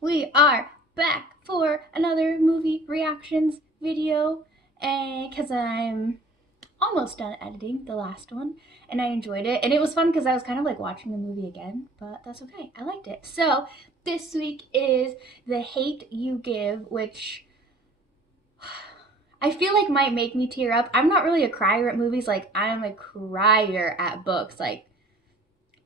We are back for another movie reactions video, and because I'm almost done editing the last one and I enjoyed it, and it was fun because I was kind of like watching the movie again, but that's okay, I liked it. So this week is The Hate U Give, which I feel like might make me tear up. I'm not really a crier at movies. Like, I'm a crier at books. Like,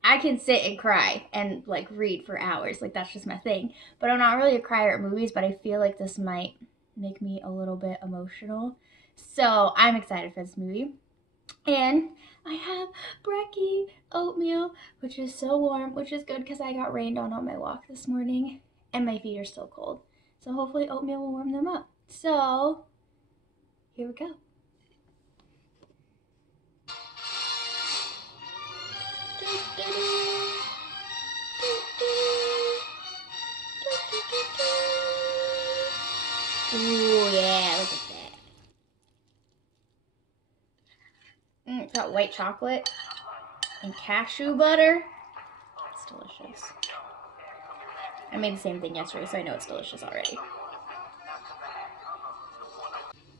I can sit and cry and like read for hours. Like, that's just my thing. But I'm not really a crier at movies, but I feel like this might make me a little bit emotional. So I'm excited for this movie. And I have brekkie oatmeal, which is so warm, which is good because I got rained on my walk this morning and my feet are still cold. So hopefully oatmeal will warm them up. So here we go. Ooh, yeah, look at that. It's got white chocolate and cashew butter. It's delicious. I made the same thing yesterday, so I know it's delicious already.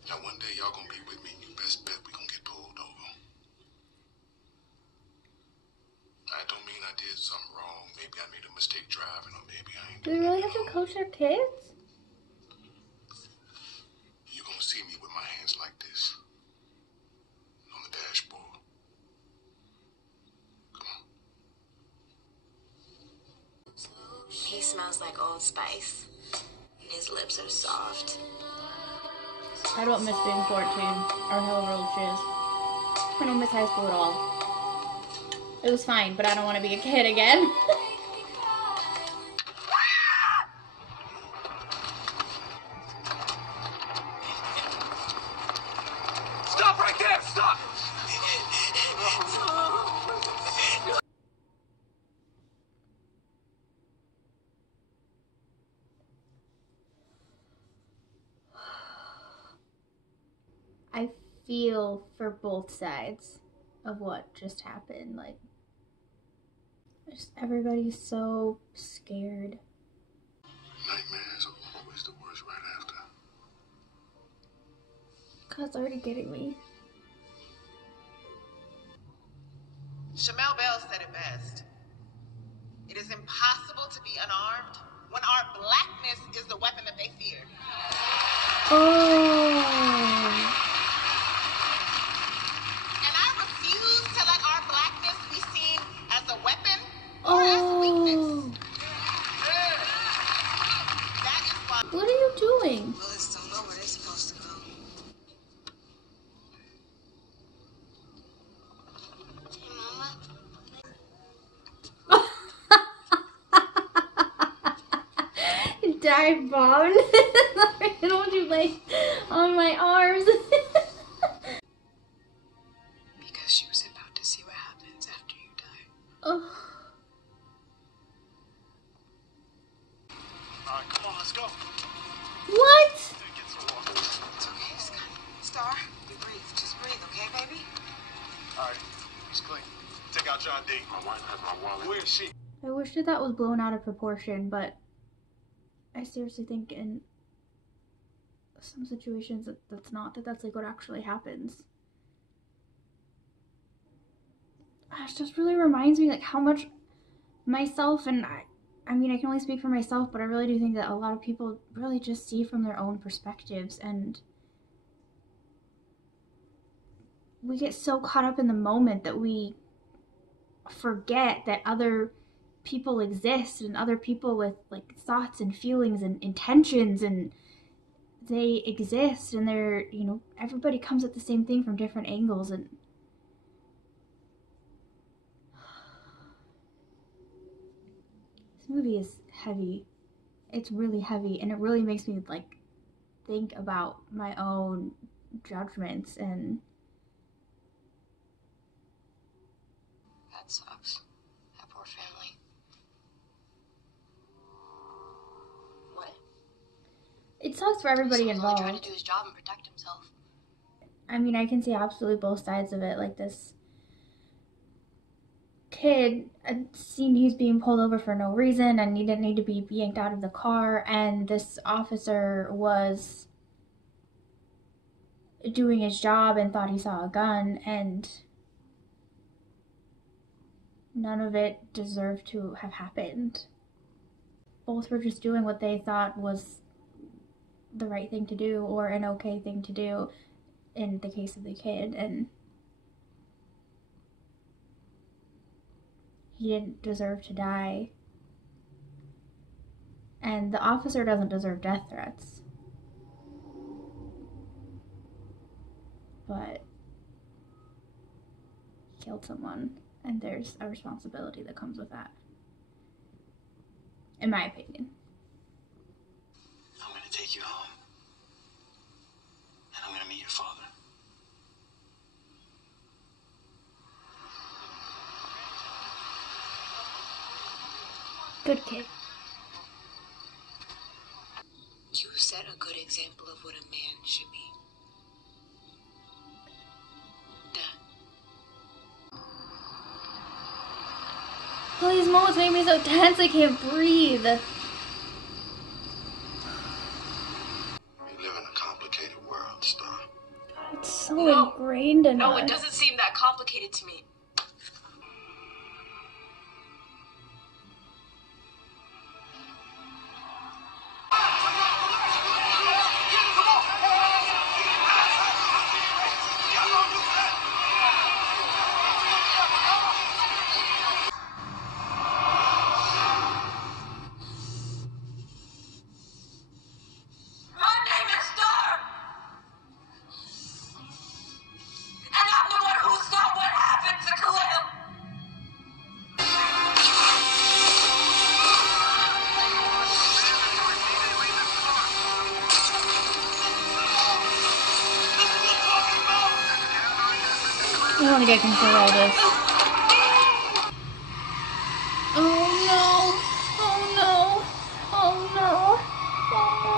Now one day y'all gonna be with me, and you best bet we gonna get pulled over. I don't mean I did something wrong. Maybe I made a mistake driving, or maybe I ain't. Do we really have to coach our kids? You're gonna see me with my hands like this on the dashboard. Come on. He smells like Old Spice. His lips are soft. I don't miss being 14 or however old she is. I don't miss high school at all. It was fine, but I don't want to be a kid again. Stop right there! Stop! I feel for both sides of what just happened. Like, just everybody's so scared. Nightmares are always the worst right after. God's already getting me. Shamel Bell said it best. It is impossible to be unarmed when our blackness is the weapon that they fear. Oh. And I refuse to let our blackness be seen as a weapon or as weakness. That is why. What are you doing? Bullets don't know where they're supposed to go. Hey, Mama. Dive bombed. Don't you lay on my arms? Because she was about to see what happens after you die. Oh. Alright, come on, let's go. What? Get some water. It's okay, Scott. Star, you breathe. Just breathe, okay, baby? Alright, he's clean. Take out John D. My wife has my wallet. Where is she? I wish that was blown out of proportion, but I seriously think in some situations that's like what actually happens. It just really reminds me like how much myself, and I mean I can only speak for myself, but I really do think that a lot of people really just see from their own perspectives, and we get so caught up in the moment that we forget that other people exist and other people with like thoughts and feelings and intentions, and they exist, and they're, you know, everybody comes at the same thing from different angles. And this movie is heavy. It's really heavy, and it really makes me like think about my own judgments. And That sucks. That poor family. What? it sucks for everybody Someone's only involved. trying to do his job and protect himself. I mean, I can see absolutely both sides of it. Like, this kid seen he was being pulled over for no reason and he didn't need to be yanked out of the car, and this officer was doing his job and thought he saw a gun, and none of it deserved to have happened. Both were just doing what they thought was the right thing to do, or an okay thing to do in the case of the kid, and he didn't deserve to die. And the officer doesn't deserve death threats. But he killed someone, and there's a responsibility that comes with that. In my opinion. I'm gonna take you home. And I'm gonna meet your father. Good kid. You set a good example of what a man should be. All these moments make me so tense I can't breathe. We live in a complicated world, Star. It's so ingrained in us. No, it doesn't seem that complicated to me. I want to get control of this. Oh no! Oh no! Oh no! Oh no!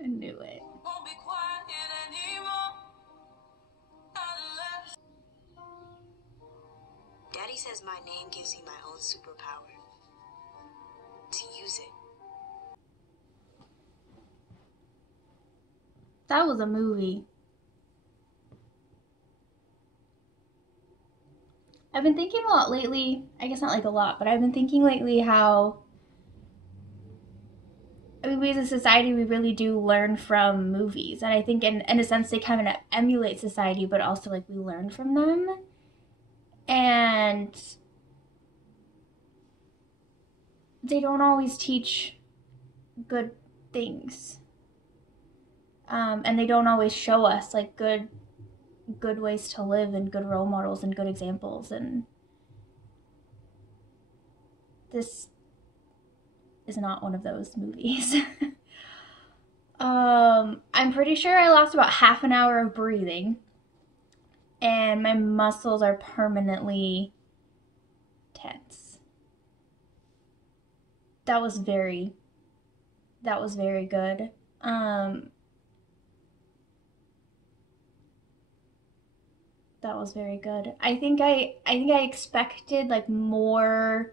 I knew it. Daddy says my name gives me my own superpower. To use it. That was a movie. I've been thinking a lot lately, I guess not like a lot, but I've been thinking lately how, I mean, we as a society, we really do learn from movies. And I think in a sense they kind of emulate society, but also like we learn from them. And they don't always teach good things. And they don't always show us like good ways to live and good role models and good examples. And this is not one of those movies. I'm pretty sure I lost about half an hour of breathing, and my muscles are permanently tense. That was very good. That was very good. I think I expected like more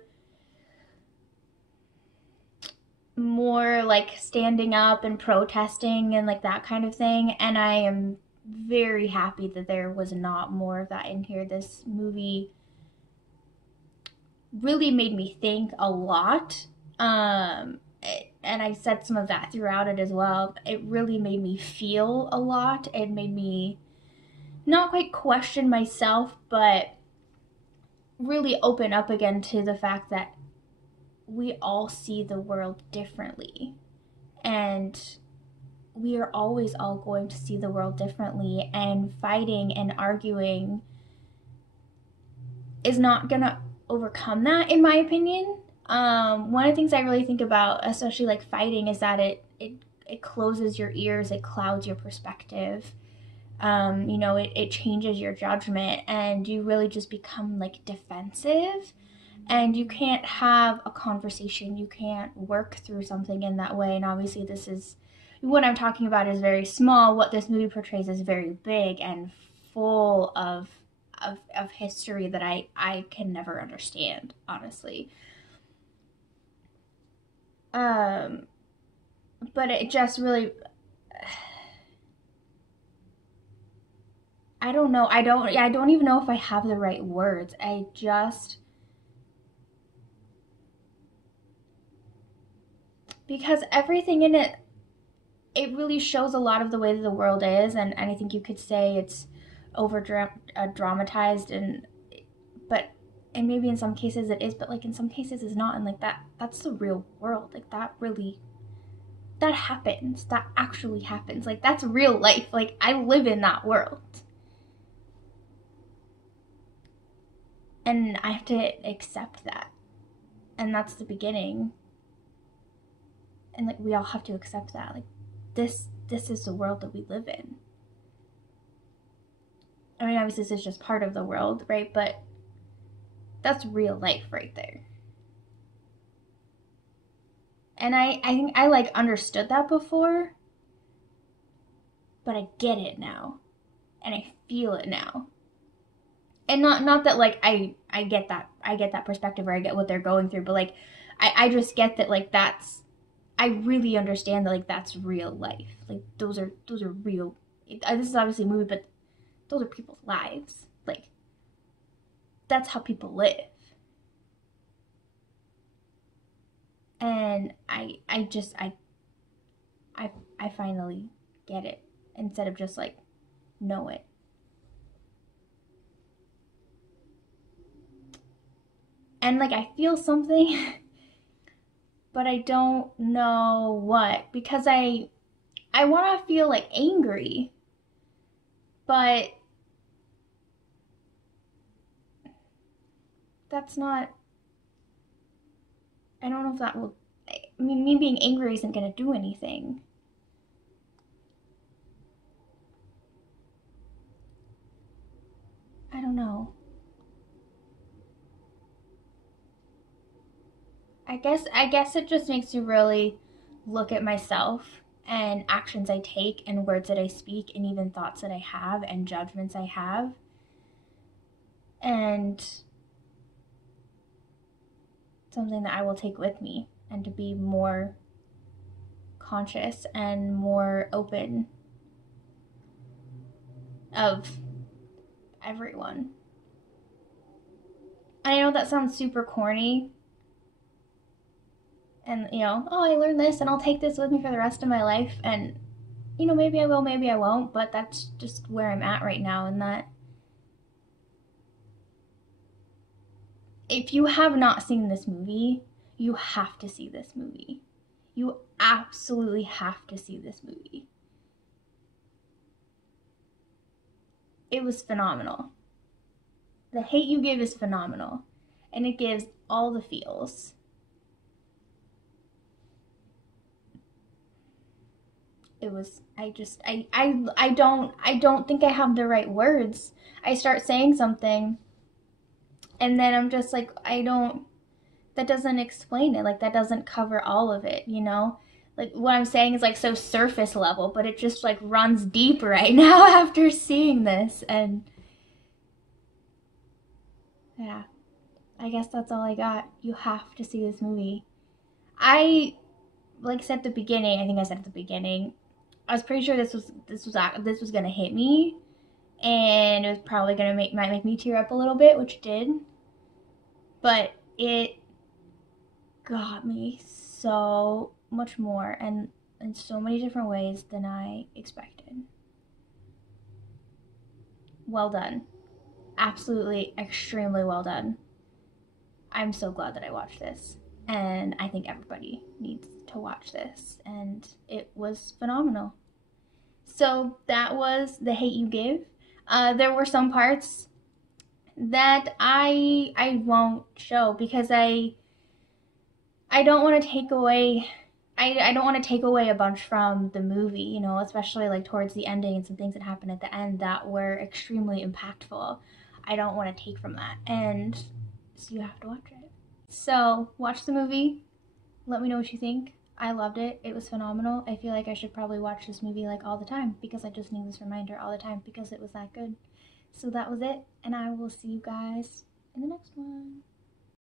like standing up and protesting and like that kind of thing, and I am very happy that there was not more of that in here. This movie really made me think a lot, and I said some of that throughout it as well. It really made me feel a lot. It made me not quite question myself, but really open up again to the fact that we all see the world differently, and we are always all going to see the world differently, and fighting and arguing is not gonna overcome that, in my opinion. One of the things I really think about, especially like fighting, is that it closes your ears, it clouds your perspective. You know, it changes your judgment, and you really just become like defensive, and you can't have a conversation, you can't work through something in that way. And obviously this is what I'm talking about is very small. What this movie portrays is very big and full of history that I can never understand, honestly. But it just really, I don't know. I don't even know if I have the right words. I just, because everything in it, it really shows a lot of the way that the world is, and I think you could say it's over dramatized, and but and maybe in some cases it is, but like in some cases it's not, and like that's the real world. Like that really, that happens. That actually happens. Like that's real life. Like I live in that world. And I have to accept that. And that's the beginning. And like we all have to accept that. Like this is the world that we live in. I mean, obviously this is just part of the world, right? But that's real life right there. And I think I like understood that before, but I get it now. And I feel it now. And not that like I get that perspective, or I get what they're going through, but like I just get that like that's, I really understand that like that's real life. Like those are real. This is obviously a movie, but those are people's lives. Like that's how people live. And I finally get it, instead of just like know it. And like I feel something but I don't know what, because I want to feel like angry, but that's not, I don't know if that will, I mean, me being angry isn't going to do anything. I don't know. I guess it just makes you really look at myself and actions I take and words that I speak and even thoughts that I have and judgments I have. And something that I will take with me, and to be more conscious and more open of everyone. I know that sounds super corny, and you know, oh, I learned this and I'll take this with me for the rest of my life, and you know, maybe I will, maybe I won't, but that's just where I'm at right now. And that if you have not seen this movie, you have to see this movie. You absolutely have to see this movie. It was phenomenal. The Hate U Give is phenomenal, and it gives all the feels. It was, I don't think I have the right words. I start saying something and then I'm just like, that doesn't explain it. Like that doesn't cover all of it, you know? Like what I'm saying is like so surface level, but it just like runs deep right now after seeing this. And yeah, I guess that's all I got. You have to see this movie. I like said at the beginning, I think I said at the beginning, I was pretty sure this was gonna hit me, and it was probably might make me tear up a little bit, which it did. But it got me so much more, and in so many different ways than I expected. Well done. Absolutely, extremely well done. I'm so glad that I watched this, and I think everybody needs to watch this, and it was phenomenal. So that was The Hate U Give. There were some parts that I won't show because I don't want to take away. I don't want to take away a bunch from the movie, you know, especially like towards the ending and some things that happened at the end that were extremely impactful. I don't want to take from that. And so you have to watch it. So watch the movie. Let me know what you think. I loved it. It was phenomenal. I feel like I should probably watch this movie like all the time because I just need this reminder all the time because it was that good. So that was it, and I will see you guys in the next one.